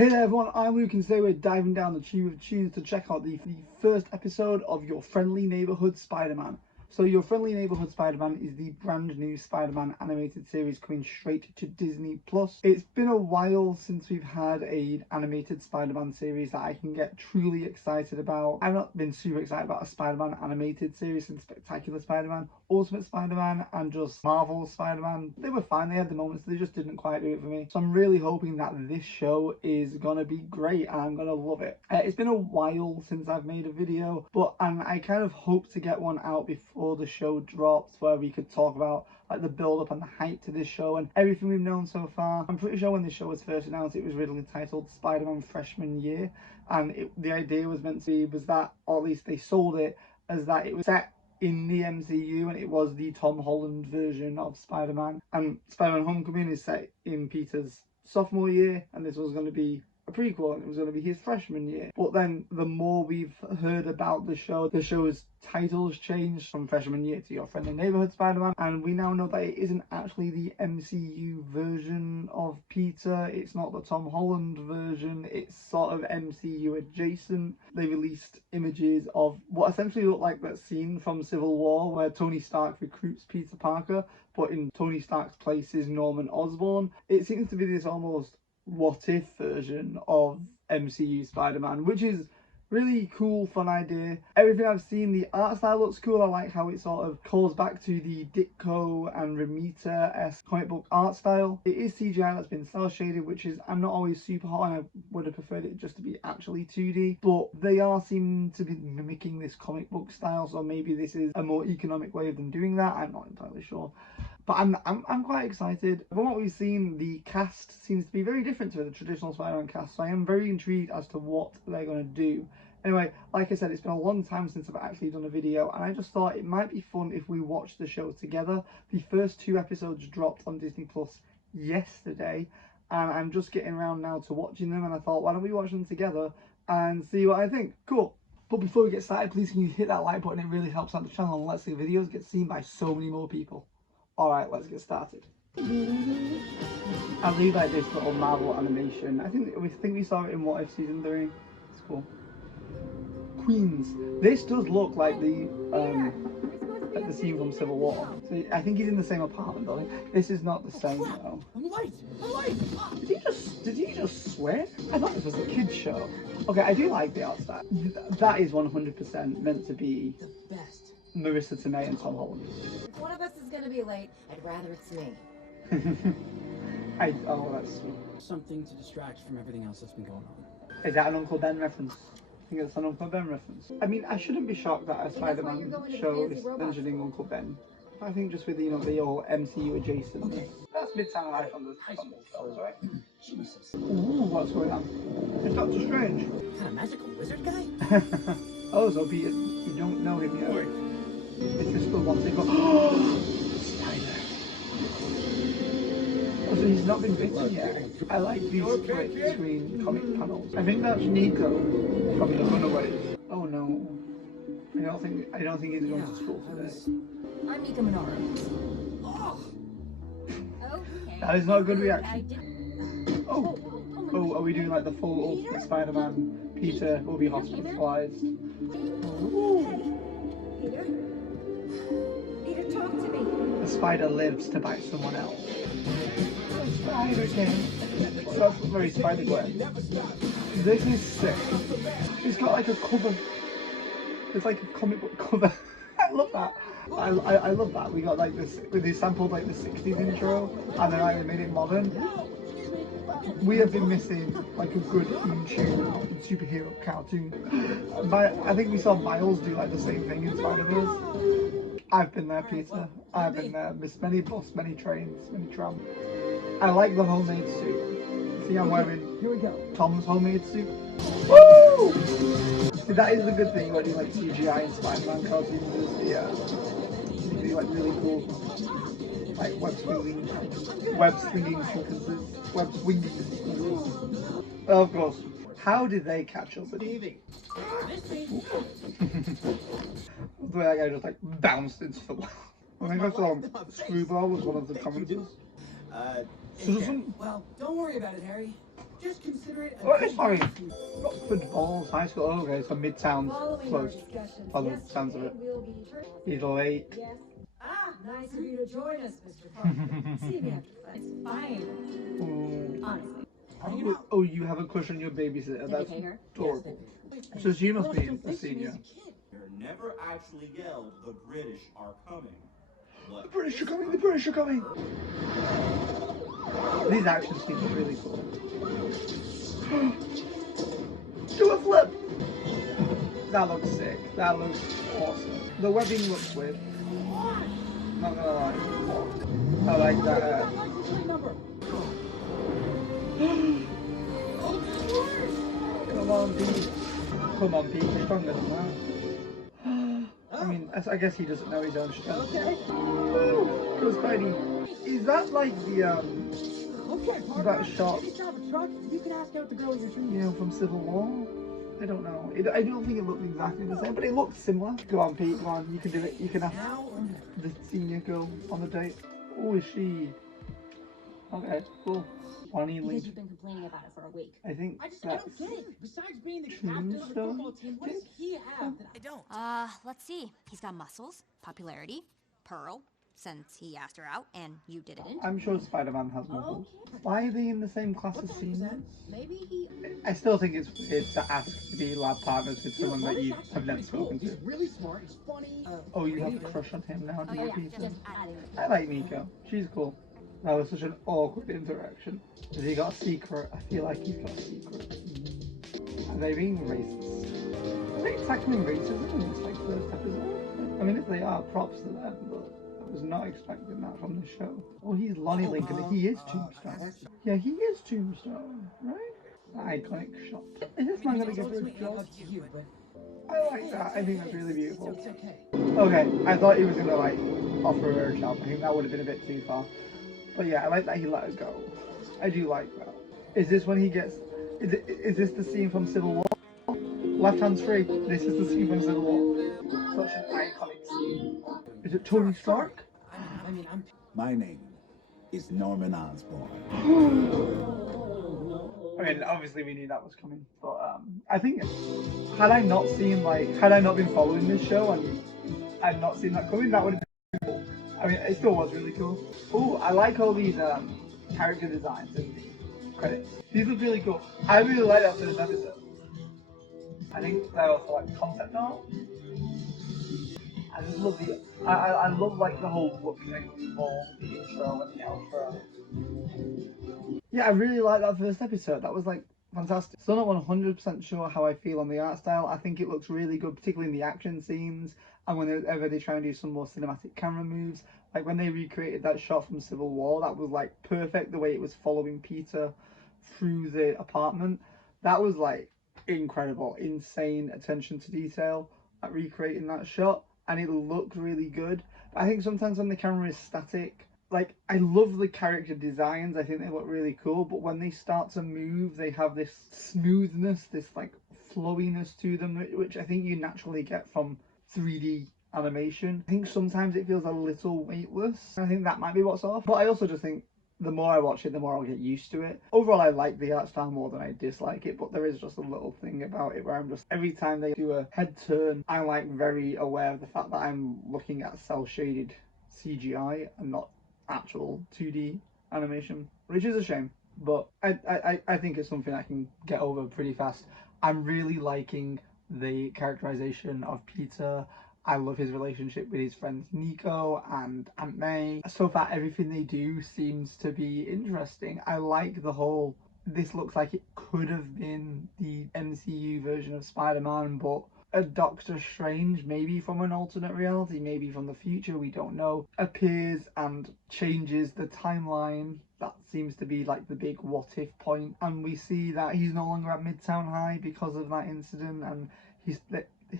Hey there everyone, I'm Luke and today we're diving down the tube of Toons to check out the first episode of Your Friendly Neighborhood Spider-Man. So Your Friendly Neighborhood Spider-Man is the brand new Spider-Man animated series coming straight to Disney+. It's been a while since we've had an animated Spider-Man series that I can get truly excited about. I've not been super excited about a Spider-Man animated series since Spectacular Spider-Man, Ultimate Spider-Man and just Marvel Spider-Man. They were fine, they had the moments, they just didn't quite do it for me. So I'm really hoping that this show is gonna be great and I'm gonna love it. It's been a while since I've made a video, but I kind of hope to get one out before the show drops where we could talk about like the build up and the hype to this show and everything we've known so far. I'm pretty sure when this show was first announced it was originally titled Spider-Man Freshman Year, and the idea was meant to be that, or at least they sold it as that it was set in the MCU and it was the Tom Holland version of Spider-Man, and Spider-Man Homecoming is set in Peter's sophomore year and this was going to be a prequel and it was going to be his freshman year. But then the more we've heard about the show's titles changed from Freshman Year to Your Friendly Neighborhood Spider-Man, and we now know that it isn't actually the MCU version of Peter. It's not the Tom Holland version, it's sort of MCU adjacent. They released images of what essentially looked like that scene from Civil War where Tony Stark recruits Peter Parker, but in Tony Stark's place is Norman Osborn. It seems to be this almost what if version of MCU Spider-Man, which is really cool, fun idea. Everything I've seen, the art style looks cool. I like how it sort of calls back to the Ditko and Romita-esque comic book art style. It is CGI that's been cel shaded, which is I'm not always super hot, and I would have preferred it just to be actually 2D, but they are seeming to be mimicking this comic book style, so maybe this is a more economic way of them doing that. I'm not entirely sure. But I'm quite excited. From what we've seen, the cast seems to be very different to the traditional Spider-Man cast, so I am very intrigued as to what they're going to do. Anyway, like I said, it's been a long time since I've actually done a video, and I just thought it might be fun if we watch the show together. The first 2 episodes dropped on Disney Plus yesterday, and I'm just getting around now to watching them, and I thought, why don't we watch them together and see what I think? Cool. But before we get started, please can you hit that like button? It really helps out the channel and lets the videos get seen by so many more people. Alright, let's get started. I really like this little Marvel animation. I think we saw it in What If Season 3. It's cool. Queens. This does look like the scene from Civil War. So I think he's in the same apartment building. This is not the same though. I'm late! Did he just swear? I thought this was a kid's show. Okay, I do like the art style. That is 100% meant to be The best. Marissa Tomei and Tom Holland. If one of us is gonna be late, I'd rather it's me. Oh, that's sweet. Something to distract from everything else that's been going on. Is that an Uncle Ben reference? I think it's an Uncle Ben reference. I mean, I shouldn't be shocked that a Spider-Man show is mentioning Uncle Ben. I think just with, you know, the whole MCU adjacentness. That's Midtown Life on the shows, right? Jesus. Ooh, what's going on? It's Doctor Strange. Kind of magical wizard guy? Oh, so Peter, you don't know him yet. Is this the one thing? Oh, Spider. Oh, so he's not been bitten yet. I like these split screen comic panels. I think that's Nico from The Runaways. Oh no. I don't think he's going to school today. I'm Mika Minoro. Oh! Okay. That is not a good reaction. Oh, are we doing like the full Ultimate Spider-Man? Peter will be hospitalized. Peter? Peter, talk to me. The spider lives to bite someone else. Spider-Gwen. That's very Spider-Gwen. This is sick. It's got like a cover. It's like a comic book cover. I love that. I love that. We got like this, they sampled like the 60s intro and then they made it modern. We have been missing like a good in-tune superhero cartoon. I think we saw Miles do like the same thing in Spider-Verse. I've been there, Peter. I've been there. Missed many bus, many trains, many trams. I like the homemade suit. See, I'm wearing Tom's homemade suit. Woo! See, that is the good thing when you like CGI in Spider-Man cartoons. You do like really cool, like web swinging sequences. Web swinging sequences. Of course. How did they catch up with Evie? The way that guy just like bounced into the wall. I think I saw Screwball was one of the commenters. Well, don't worry about it, Harry. Just consider it a Oh, good sorry. day for- Rockford Balls High School. Oh, okay, so Midtown's Following our close. discussions By the sounds of yesterday, it. we'll be turning. He's late. Yes. Ah, nice of you to join us, Mr. Parker. See me after class. It's fine. Ooh. Honestly. Oh, you have a crush on your babysitter. Did That's they pay her? adorable. Yes, they- So she must Well, be still a thinks of me senior. as a kid. They're never actually yelled, the British are coming. The British are coming, the British are coming! These action scenes are really cool. Do a flip! That looks sick. That looks awesome. The webbing looks weird. Not gonna lie. I like that. License plate number. Come on, Pete. Come on, Pete. You're stronger than that. I mean, I guess he doesn't know his own strength. Okay. Go Spidey. Is that like the Okay, Parker. that shot, If you drive a truck, you can ask out the girl in your shoes. you know, from Civil War? I don't know. I don't think it looked exactly the same, but it looked similar. Go on, Pete. Come on, you can do it. You can ask Now or never? the senior girl on the date. Oh, is she? Okay, cool. Bonnie Because Link. you've been complaining about it for a week. I think I don't that's get it. Besides being the captain of the Tombstone? football team, what does he have that I don't? Let's see. He's got muscles, popularity, Pearl, since he asked her out and you didn't. I'm sure Spider-Man has muscles. Why are they in the same class What as the heck is senior? that? Maybe he. I still think it's weird to ask to be lab partners with someone that Marty's you actually have never pretty cool. spoken He's to. really smart. He's funny. Oh, you have creative. a crush on him now, Oh do yeah, you, yeah. Peter? Just adding. I like Nico. She's cool. That was such an awkward interaction. Has he got a secret? I feel like he's got a secret. Are they being racist? Are they tackling racism in this first episode? I mean, if they are, props to them, but I was not expecting that from the show. Oh, he's Lonnie Lincoln. He is Tombstone. Yeah, he is Tombstone, right? The iconic shot. Is this man gonna give her a job? Up to you, but I like that. I think that's really beautiful. it's okay. Okay, I thought he was gonna like offer her a job. I think that would have been a bit too far. But yeah, I like that he let her go. I do like that. Is this when he gets? Is this the scene from Civil War? Left hand straight. This is the scene from Civil War. Such an iconic scene. Is it Tony Stark? I mean, I'm. My name is Norman Osborn. I mean, obviously we knew that was coming, but I think had I not been following this show and I'd not seen that coming, that would have been cool. I mean, it still was really cool. Oh, I like all these character designs in the credits. These look really cool. I really like that first episode. I think they also like concept art. I just love I love like the whole look thing for the intro and the outro. Yeah, I really like that first episode. That was like fantastic. Still not 100% sure how I feel on the art style. I think it looks really good, particularly in the action scenes and whenever they try and do some more cinematic camera moves. Like when they recreated that shot from Civil War, that was like perfect. The way it was following Peter through the apartment, that was like incredible, insane attention to detail at recreating that shot, and it looked really good. But I think sometimes when the camera is static, like I love the character designs, I think they look really cool, but when they start to move, they have this smoothness, this like flowiness to them, which I think you naturally get from 3D animation. I think sometimes it feels a little weightless. I think that might be what's off, but I also just think the more I watch it, the more I'll get used to it. Overall, I like the art style more than I dislike it, but there is just a little thing about it where I'm just, every time they do a head turn, I'm like very aware of the fact that I'm looking at cel shaded CGI and not actual 2D animation, which is a shame, but I think it's something I can get over pretty fast. I'm really liking the characterization of Peter. I love his relationship with his friends Nico and Aunt May. So far, everything they do seems to be interesting. I like the whole, this looks like it could have been the MCU version of Spider-Man, but a Doctor Strange, maybe from an alternate reality, maybe from the future, we don't know, appears and changes the timeline. That seems to be like the big what if point. And we see that he's no longer at Midtown High because of that incident, and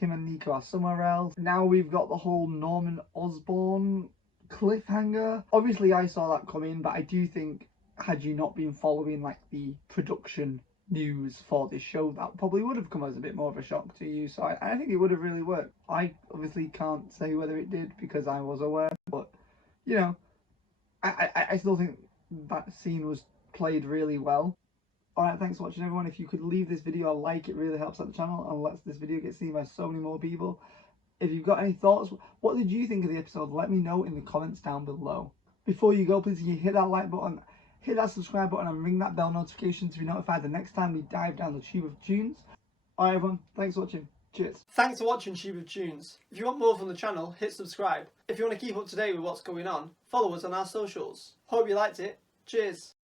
him and Nico are somewhere else. Now we've got the whole Norman Osborn cliffhanger. Obviously I saw that coming, but I do think had you not been following like the production news for this show, that probably would have come as a bit more of a shock to you. So I think it would have really worked. I obviously can't say whether it did because I was aware, but you know, I still think that scene was played really well. Alright, thanks for watching everyone. If you could leave this video a like, it really helps out the channel and lets this video get seen by so many more people. If you've got any thoughts, what did you think of the episode? Let me know in the comments down below. Before you go, please can you hit that like button, hit that subscribe button and ring that bell notification to be notified the next time we dive down the tube of Toons. Alright everyone, thanks for watching. Cheers. Thanks for watching Tube of Toons. If you want more from the channel, hit subscribe. If you want to keep up to date with what's going on, follow us on our socials. Hope you liked it. Cheers.